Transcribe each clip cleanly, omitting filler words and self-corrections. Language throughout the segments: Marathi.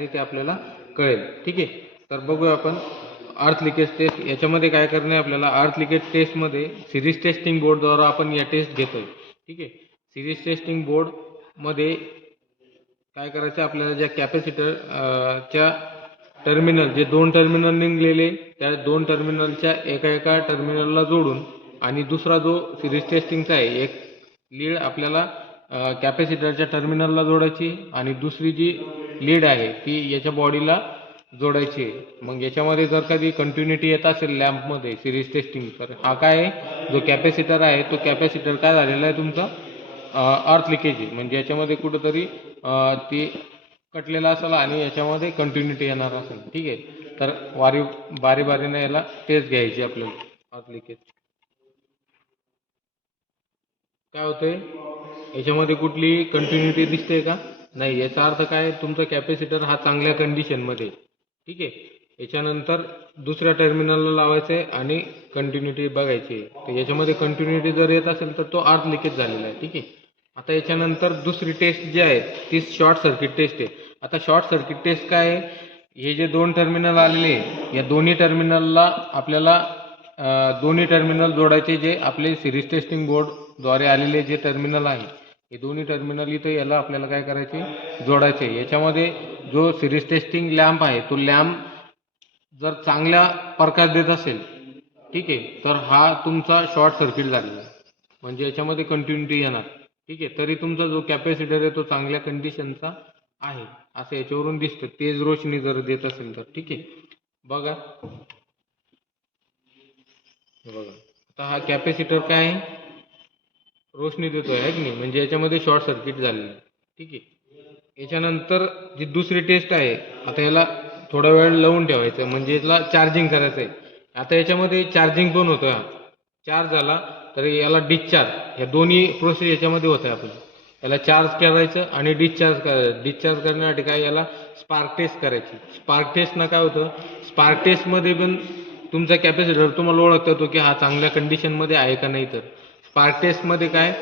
आणि ते आपल्याला कळेल. ठीक आहे, तर बघूया आपण अर्थ लिकेज टेस्ट. याच्यामध्ये काय करणे आपल्याला, अर्थ लिकेज टेस्टमध्ये सिरीज टेस्टिंग बोर्डद्वारा आपण या टेस्ट घेतोय. ठीक आहे, सिरीज टेस्टिंग बोर्डमध्ये काय करायचं आपल्याला, ज्या कॅपॅसिटर च्या टर्मिनल, जे 2 टर्मिनल निघलेले त्या 2 टर्मिनलच्या एका टर्मिनलला जोडून, आणि दुसरा जो सिरीज टेस्टिंगचा आहे एक लीड आपल्याला कॅपॅसिटरच्या टर्मिनलला जोडायची, आणि दुसरी जी लीड आहे ती याच्या बॉडीला जोडायची आहे. मग याच्यामध्ये जर कधी कंटिन्युटी येत असेल लॅम्पमध्ये सिरीज टेस्टिंग, तर हा काय आहे, जो कॅपॅसिटर आहे तो कॅपॅसिटर काय झालेला आहे तुमचा, अर्थ लिकेज आहे. म्हणजे याच्यामध्ये कुठंतरी ती कटलेला असेल आणि याच्यामध्ये कंटिन्युटी येणार असेल. ठीक आहे, तर बारी बारीने याला टेस्ट घ्यायची आपल्याला. अर्थ लिकेज काय होतंय, याच्यामध्ये कुठली कंटिन्युटी दिसते का, नाही. याचा अर्थ काय, तुमचा कॅपॅसिटर हा चांगल्या कंडिशनमध्ये. ठीक आहे, याच्यानंतर दुसऱ्या टर्मिनलला लावायचं आहे आणि कंटिन्युटी बघायची. तर याच्यामध्ये कंटिन्युटी जर येत असेल तर तो अर्थ लिकेज झालेला आहे. ठीक आहे, आता याच्यानंतर दुसरी टेस्ट जी आहे ती शॉर्ट सर्किट टेस्ट आहे. आता शॉर्ट सर्किट टेस्ट काय आहे, हे जे 2 टर्मिनल आलेले या दोन्ही टर्मिनलला आपल्याला दोन्ही टर्मिनल जोडायचे, जे आपले सिरीज टेस्टिंग बोर्डद्वारे आलेले जे टर्मिनल आहे, हे दोन्ही टर्मिनल इथे याला आपल्याला काय करायचे, जोडायचे. याच्यामध्ये जो सिरीज टेस्टिंग लॅम्प आहे तो लॅम्प जर चांगल्या प्रकाश देत असेल, ठीक आहे, तर हा तुमचा शॉर्ट सर्किट झालेला आहे, म्हणजे याच्यामध्ये कंटिन्युटी येणार. ठीक आहे, तरी तुमचा जो कॅपॅसिटर आहे तो चांगल्या कंडिशनचा आहे असं याच्यावरून दिसतं, तेज रोशनी जर देत असेल तर. ठीक आहे, बघा आता हा कॅपॅसिटर काय आहे, रोशनी देतोय आहे की नाही, म्हणजे याच्यामध्ये शॉर्ट सर्किट झालेलं आहे. ठीक आहे, याच्यानंतर जी दुसरी टेस्ट आहे, आता याला थोडा वेळ लावून ठेवायचं, म्हणजे याला चार्जिंग करायचं आहे. आता याच्यामध्ये चार्जिंग पण होतं, चार्ज झाला तर याला डिस्चार्ज, ह्या दोन्ही प्रोसेस याच्यामध्ये होत आहे. आपण याला चार्ज करायचं आणि डिस्चार्ज करण्यासाठी काय, याला स्पार्क टेस्ट करायची. स्पार्क टेस्टनं काय होतं, स्पार्क टेस्टमध्ये पण तुमचा कॅपॅसिटर तुम्हाला ओळखता येतो की हा चांगल्या कंडिशनमध्ये आहे का नाही. तर स्पार्क टेस्टमध्ये काय,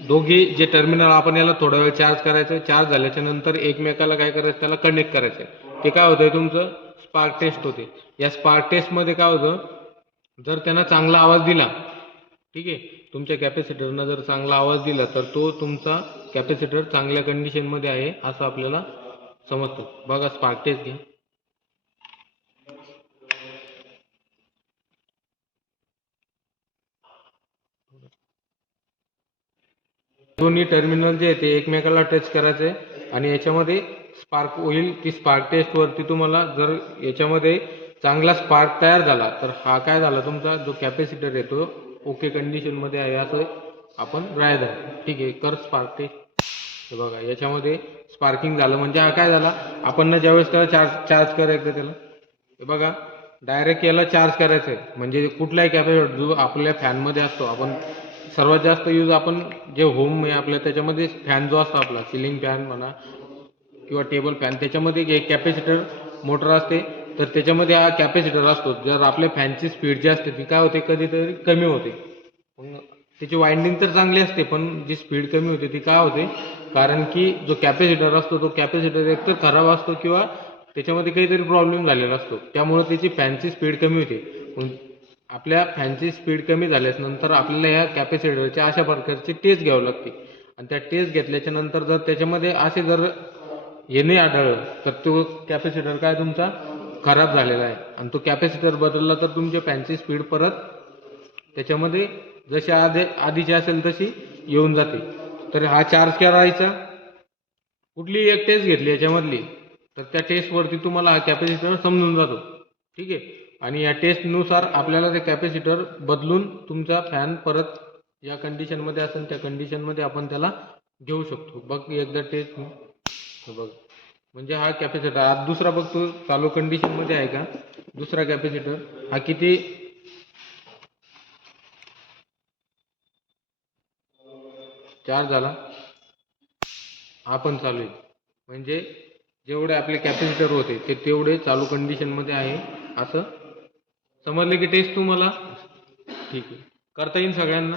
दोघी जे टर्मिनल आपण याला थोडा वेळ चार्ज करायचं, चार्ज झाल्याच्या नंतर एकमेकाला काय करायचं, त्याला कनेक्ट करायचं. ते काय होतंय, तुमचं स्पार्क टेस्ट होते. या स्पार्क टेस्टमध्ये काय होतं, जर त्यांना चांगला आवाज दिला, ठीक आहे, तुमच्या कॅपॅसिटरनं जर चांगला आवाज दिला तर तो तुमचा कॅपॅसिटर चांगल्या कंडिशनमध्ये आहे असं आपल्याला समजतं. बघा स्पार्क टेस्ट घ्या. दोन्ही टर्मिनल जे आहे ते एकमेकाला टच करायचे आणि याच्यामध्ये स्पार्क होईल. ती स्पार्क टेस्टवरती तुम्हाला जर याच्यामध्ये चांगला स्पार्क तयार झाला तर हा काय झाला, तुमचा जो कॅपॅसिटर आहे तो ओके कंडिशनमध्ये आहे असं आपण राय धरू. ठीक आहे, कर स्पार्क टेस्ट. हे बघा याच्यामध्ये स्पार्किंग झालं, म्हणजे हा काय झाला, आपण ज्यावेळेस त्याला चार्ज करायचं त्याला, हे बघा डायरेक्ट याला चार्ज करायचं आहे. म्हणजे कुठलाही कॅपॅसिटर जो आपल्या फॅनमध्ये असतो, आपण सर्वात जास्त यूज आपण जे होम आहे आपल्या, त्याच्यामध्ये फॅन जो असतो आपला, सिलिंग फॅन म्हणा किंवा टेबल फॅन, त्याच्यामध्ये एक कॅपॅसिटर मोटर असते. तर त्याच्यामध्ये हा कॅपॅसिटर असतो. जर आपल्या फॅनची स्पीड जी असते ती काय होते, कधीतरी कमी होते. त्याची वाइंडिंग तर चांगली असते, पण जी स्पीड कमी होते ती काय होते, कारण की जो कॅपॅसिटर असतो तो कॅपॅसिटर एक तर खराब असतो किंवा त्याच्यामध्ये काहीतरी प्रॉब्लेम झालेला असतो, त्यामुळे त्याची फॅनची स्पीड कमी होते. आपल्या फॅनची स्पीड कमी झाल्यानंतर आपल्याला या कॅपॅसिटरच्या अशा प्रकारची टेस्ट घ्यावी लागते. आणि त्या टेस्ट घेतल्याच्या नंतर जर त्याच्यामध्ये असे जर हे नाही आढळलं तर तो कॅपॅसिटर काय तुमचा खराब झालेला आहे, आणि तो कॅपॅसिटर बदलला तर तुमच्या फॅनची स्पीड परत त्याच्यामध्ये जशी आधीची असेल तशी येऊन जाते. तर हा चार्ज करायचा, कुठलीही एक टेस्ट घेतली याच्यामधली तर त्या टेस्टवरती तुम्हाला हा कॅपॅसिटर समजून जातो. ठीक आहे, आणि या टेस्टनुसार आपल्याला ते कॅपॅसिटर बदलून तुमचा फॅन परत या कंडिशनमध्ये असेल त्या कंडिशनमध्ये आपण त्याला घेऊ शकतो. बघ एकदा टेस्ट बघ, म्हणजे हा कॅपॅसिटर आज दुसरा बघतो चालू कंडिशनमध्ये आहे का, दुसरा कॅपॅसिटर हा किती चार्ज झाला, हा पण चालू आहे. म्हणजे जेवढे आपले कॅपॅसिटर होते ते तेवढे चालू कंडिशनमध्ये आहे असं समजले की टेस्ट तुम्हाला. ठीक आहे, करता येईल सगळ्यांना.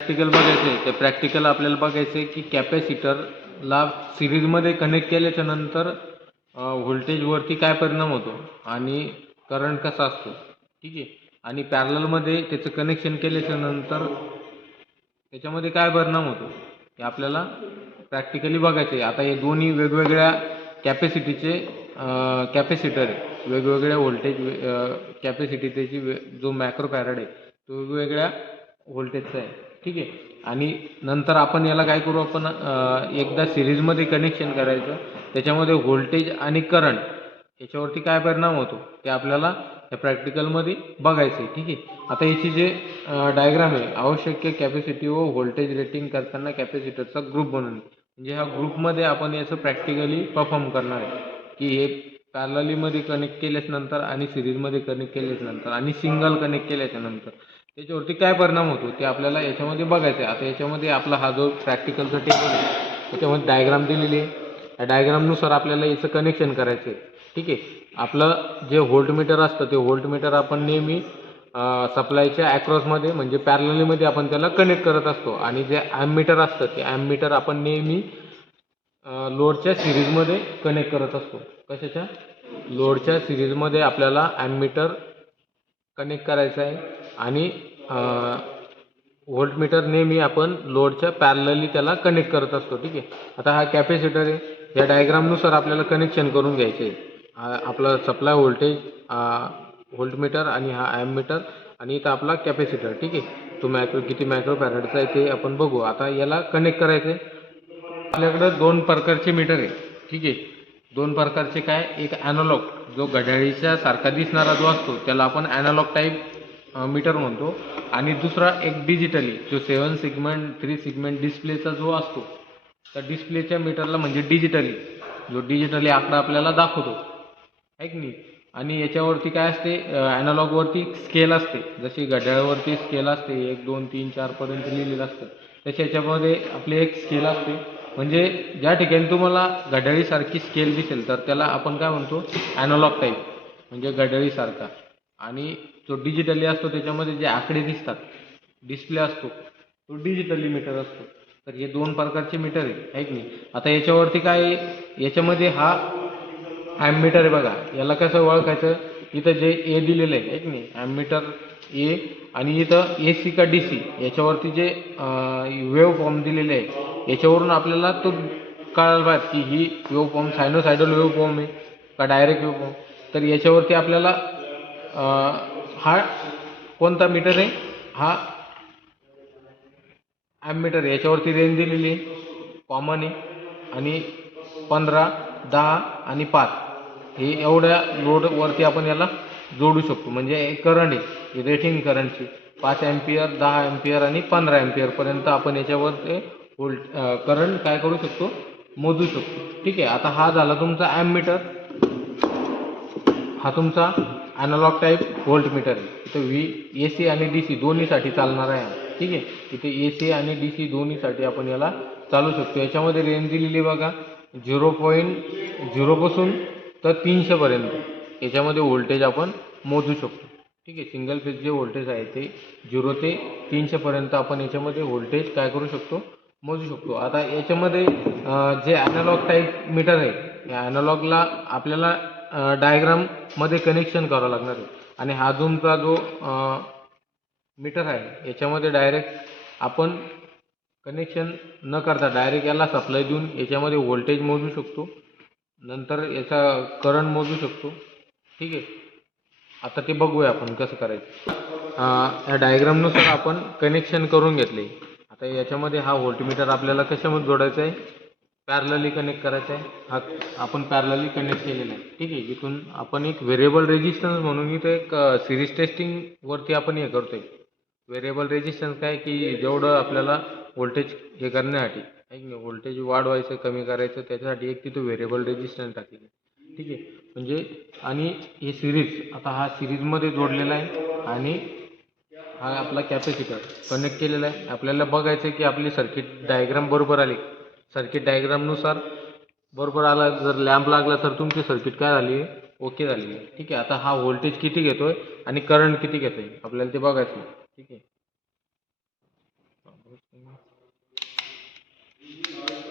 प्रॅक्टिकल बघायचं आहे तर प्रॅक्टिकल आपल्याला बघायचं आहे की कॅपॅसिटरला सिरीजमध्ये कनेक्ट केल्याच्या नंतर व्होल्टेजवरती काय परिणाम होतो आणि करंट कसा असतो, ठीक आहे. आणि पॅरललमध्ये त्याचं कनेक्शन केल्याच्या नंतर त्याच्यामध्ये काय परिणाम होतो हे आपल्याला प्रॅक्टिकली बघायचं आहे. आता हे दोन्ही वेगवेगळ्या कॅपॅसिटीचे कॅपॅसिटर आहे, वेगवेगळ्या व्होल्टेज कॅपॅसिटी त्याची जो मॅक्रो फॅरड आहे तो वेगवेगळ्या व्होल्टेजचा आहे, ठीक आहे. आणि नंतर आपण याला काय करू, आपण एकदा सिरीजमध्ये कनेक्शन करायचं, त्याच्यामध्ये व्होल्टेज आणि करंट याच्यावरती काय परिणाम होतो ते आपल्याला या प्रॅक्टिकलमध्ये बघायचं आहे, ठीक आहे. आता याची जे डायग्राम आहे, आवश्यक कॅपॅसिटी व व्होल्टेज रेटिंग करताना कॅपॅसिटरचा ग्रुप बनवणे, म्हणजे ह्या ग्रुपमध्ये आपण याचं प्रॅक्टिकली परफॉर्म करणार आहे की हे पॅरललीमध्ये कनेक्ट केल्याच नंतर आणि सिरीजमध्ये कनेक्ट केल्याच नंतर आणि सिंगल कनेक्ट केल्याच्या नंतर त्याच्यावरती काय परिणाम होतो ते आपल्याला याच्यामध्ये बघायचं आहे. आता याच्यामध्ये आपला हा जो प्रॅक्टिकलचा टेबल आहे त्याच्यामध्ये डायग्राम दिलेली आहे. या डायग्रामनुसार आपल्याला याचं कनेक्शन करायचं आहे, ठीक आहे. आपलं जे व्होल्टमीटर असतं ते व्होल्टमीटर आपण नेहमी सप्लायच्या ॲक्रॉसमध्ये म्हणजे पॅरललीमध्ये आपण त्याला कनेक्ट करत असतो. आणि जे ॲममीटर असतं ते ॲममीटर आपण नेहमी लोडच्या सिरीजमध्ये कनेक्ट करत असतो. कशाच्या? लोडच्या सिरीजमध्ये आपल्याला ॲममीटर कनेक्ट करायचं आहे आणि व्होल्टमीटर नेहमी आपण लोडच्या पॅरलली त्याला कनेक्ट करत असतो, ठीक आहे. आता हा कॅपॅसिटर आहे, या डायग्रामनुसार आपल्याला कनेक्शन करून घ्यायचे आहे. आपला सप्लाय व्होल्टेज व्होल्टमीटर आणि हा ॲममीटर आणि इथं आपला कॅपॅसिटर, ठीक आहे. तो किती मायक्रो फॅरडचा आहे ते आपण बघू. आता याला कनेक्ट करायचं आहे. आपल्याकडं दोन प्रकारचे मीटर आहे, ठीक आहे. दोन प्रकारचे काय, एक ॲनालॉग जो घड्याळीच्या सारखा दिसणारा जो असतो त्याला आपण ॲनालॉग टाईप मीटर म्हणतो, आणि दुसरा एक डिजिटली जो 7 सेगमेंट 3 सेगमेंट डिस्प्लेचा जो असतो त्या डिस्प्लेच्या मीटरला म्हणजे डिजिटली, जो डिजिटली आकडा आपल्याला दाखवतो, आहे की नाही. आणि याच्यावरती काय असते, ॲनालॉगवरती स्केल असते, जशी घड्याळावरती स्केल असते 1 2 3 4 पर्यंत लिहिलेलं असतं, तसे याच्यामध्ये आपले एक स्केल असते. म्हणजे ज्या ठिकाणी तुम्हाला घड्याळीसारखी स्केल दिसेल तर त्याला आपण काय म्हणतो, ॲनालॉग टाईप म्हणजे घड्याळीसारखा. आणि जो डिजिटली असतो त्याच्यामध्ये जे आकडे दिसतात, डिस्प्ले असतो, तो डिजिटली मीटर असतो. तर हे दोन प्रकारचे मीटर आहे की नाही. आता याच्यावरती काय आहे, याच्यामध्ये हा ॲममीटर आहे बघा, याला कसं ओळखायचं, इथं जे ए दिलेलं आहे की नाही, ॲममीटर ए, आणि इथं ए सी का डी सी याच्यावरती जे वेव्ह फॉर्म दिलेले आहे याच्यावरून आपल्याला तो कळायला पाहिजे की ही wave form sinusoidal wave form आहे का डायरेक्ट वेव्ह फॉर्म. तर याच्यावरती आपल्याला हा कोणता मीटर आहे, हा ॲममीटर आहे. याच्यावरती रेंज दिलेली आहे, कॉमन आहे, आणि 15 10 आणि 5 हे एवढ्या लोडवरती आपण याला जोडू शकतो. म्हणजे करंट आहे रेटिंग करंटची 5 ॲम्पियर 10 ॲम्पियर आणि 15 ॲम्पियरपर्यंत आपण याच्यावर ते करंट काय करू शकतो, मोजू शकतो, ठीक आहे. आता हा झाला तुमचा ॲममीटर, हा तुमचा ॲनालॉग टाईप व्होल्टमीटर आहे. इथं ए सी आणि डी सी दोन्हीसाठी चालणार आहे, ठीक आहे. इथे ए सी आणि डी सी दोन्हीसाठी आपण याला चालू शकतो. याच्यामध्ये रेंज दिलेली बघा 0.0 पासून तर 300 पर्यंत याच्यामध्ये व्होल्टेज आपण मोजू शकतो, ठीक आहे. सिंगल फेज जे व्होल्टेज आहे ते 0 ते 300 पर्यंत आपण याच्यामध्ये व्होल्टेज काय करू शकतो, मोजू शकतो. आता याच्यामध्ये जे ॲनालॉग टाईप मीटर आहे या ॲनालॉगला आपल्याला डायग्राममध्ये कनेक्शन करावं लागणार आहे. आणि हा तुमचा जो मीटर आहे याच्यामध्ये डायरेक्ट आपण कनेक्शन न करता डायरेक्ट याला सप्लाय देऊन याच्यामध्ये व्होल्टेज मोजू शकतो, नंतर याचा करंट मोजू शकतो, ठीक आहे. आता ते बघूया आपण कसं करायचं. या डायग्रामनुसार आपण कनेक्शन करून घेतले. आता याच्यामध्ये हा व्होल्टमीटर आपल्याला कशामध्ये जोडायचा आहे, पॅरलली कनेक्ट करायचा आहे. हा आपण पॅरलली कनेक्ट केलेला आहे, ठीक आहे. इथून आपण एक व्हेरिएबल रेजिस्टन्स म्हणून इथं एक सिरीज टेस्टिंगवरती आपण हे करतोय. व्हेरिएबल रेजिस्टन्स काय की जेवढं आपल्याला व्होल्टेज हे करण्यासाठी आहे की नाही, व्होल्टेज वाढवायचं कमी करायचं त्याच्यासाठी एक तिथं व्हेरिएबल रेजिस्टन्स टाकलेलं आहे, ठीक आहे. म्हणजे आणि हे सिरीज, आता हा सिरीजमध्ये जोडलेला आहे आणि हा आपला कॅपॅसिटर कनेक्ट केलेला आहे. आपल्याला बघायचं आहे की आपली सर्किट डायग्राम बरोबर आली. सर्किट डायग्रामनुसार बरोबर आला, जर लॅम्प लागला तर तुमची सर्किट काय झाली आहे, ओके झाली आहे, ठीक आहे. आता हा व्होल्टेज किती घेतोय आणि करंट किती घेतोय आपल्याला ते बघायचं, ठीक आहे.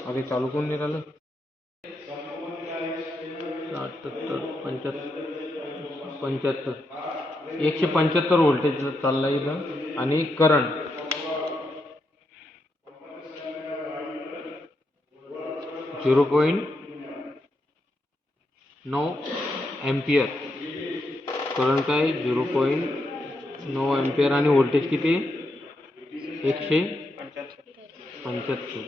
अरे चालू कोण नाही राहिलं, 75 175 व्होल्टेज चालला इथं आणि करंट 0.9 एम्पियर. करंट आहे 0.9 एम्पियर आणि व्होल्टेज किती 175.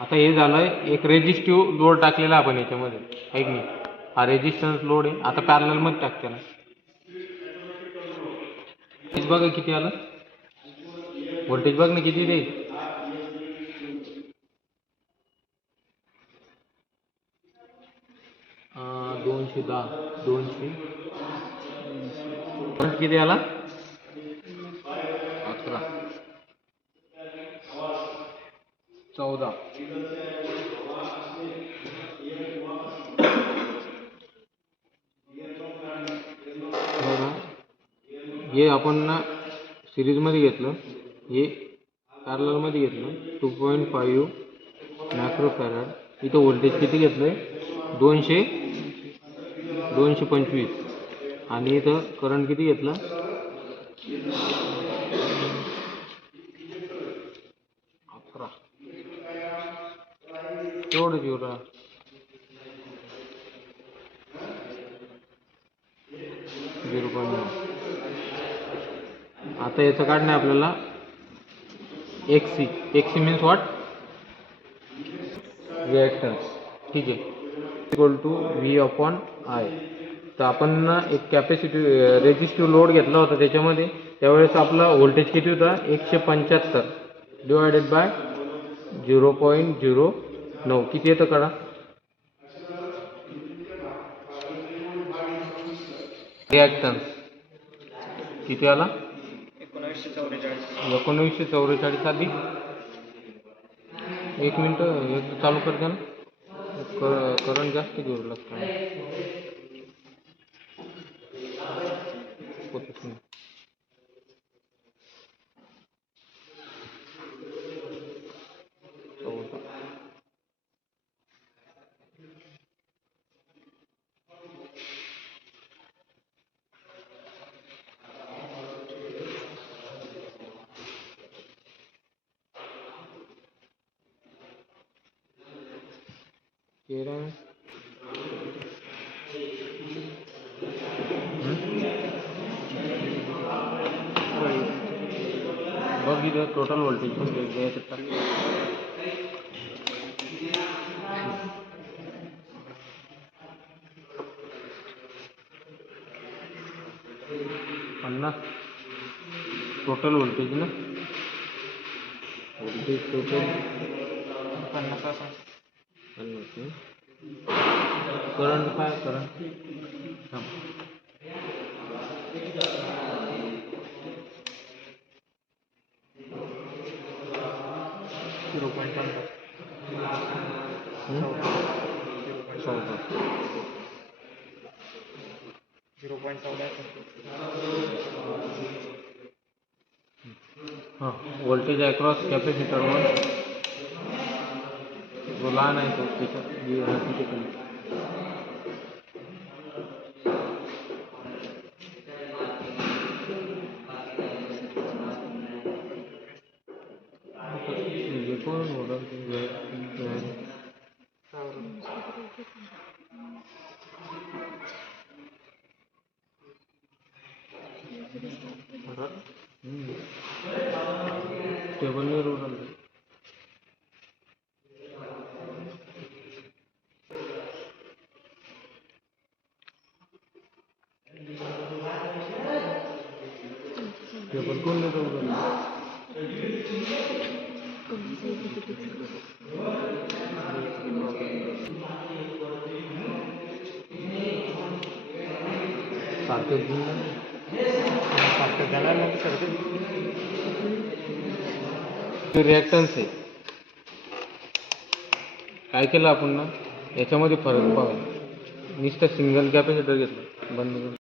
आता हे झालं एक रेजिस्टिव्ह लोड टाकलेला आपण याच्यामध्ये आहे की नाही. हा रेजिस्टन्स लोड आहे. आता पॅरलल मध्ये टाक त्याला. बघा किती आलं व्होल्टेज बघ ना किती ते 210 200 करंट किती आला 11 14. हे आपण ना सिरीज मध्ये घेतलं हे पॅरलल मध्ये घेतलं 2.5 मायक्रो फॅरड. इथं व्होल्टेज किती घेतलंय 225 आणि इथं करंट किती घेतलं 11. एवढंच एवढा 0.9. आता याचं काढणं आपल्याला XC मीन्स व्हॉट रिॲक्टन्स. ठीक आहे इक्वल टू V/I. तर आपण ना एक कॅपॅसिटी रेजिस्टिव्ह लोड घेतला होता त्याच्यामध्ये त्यावेळेस आपला व्होल्टेज किती होता 175 डिवायडेड बाय 0.09 किती येतं काढा रिॲक्टन्स किती आला 1944 आधी. एक मिनिट एक चालू कर द्या ना करंट जास्त घेऊ लागतं 14. बघ इथं टोटल व्होल्टेज पण द्यायचं 50 टोटल व्होल्टेज ना व्होल्टेज टोटल 50 करंट काय करंट 0.14 हां व्होल्टेज अक्रॉस कॅपॅसिटर वन जो लहान आहे तो त्याच्यात किती कमी कोण मॉडल टेबल में रोड टेबल कौन ले रोड रिॲक्टन्स आहे काय केलं आपण ना याच्यामध्ये फरक पाहू नुसतं सिंगल कॅपॅसिटर घेतलं बंद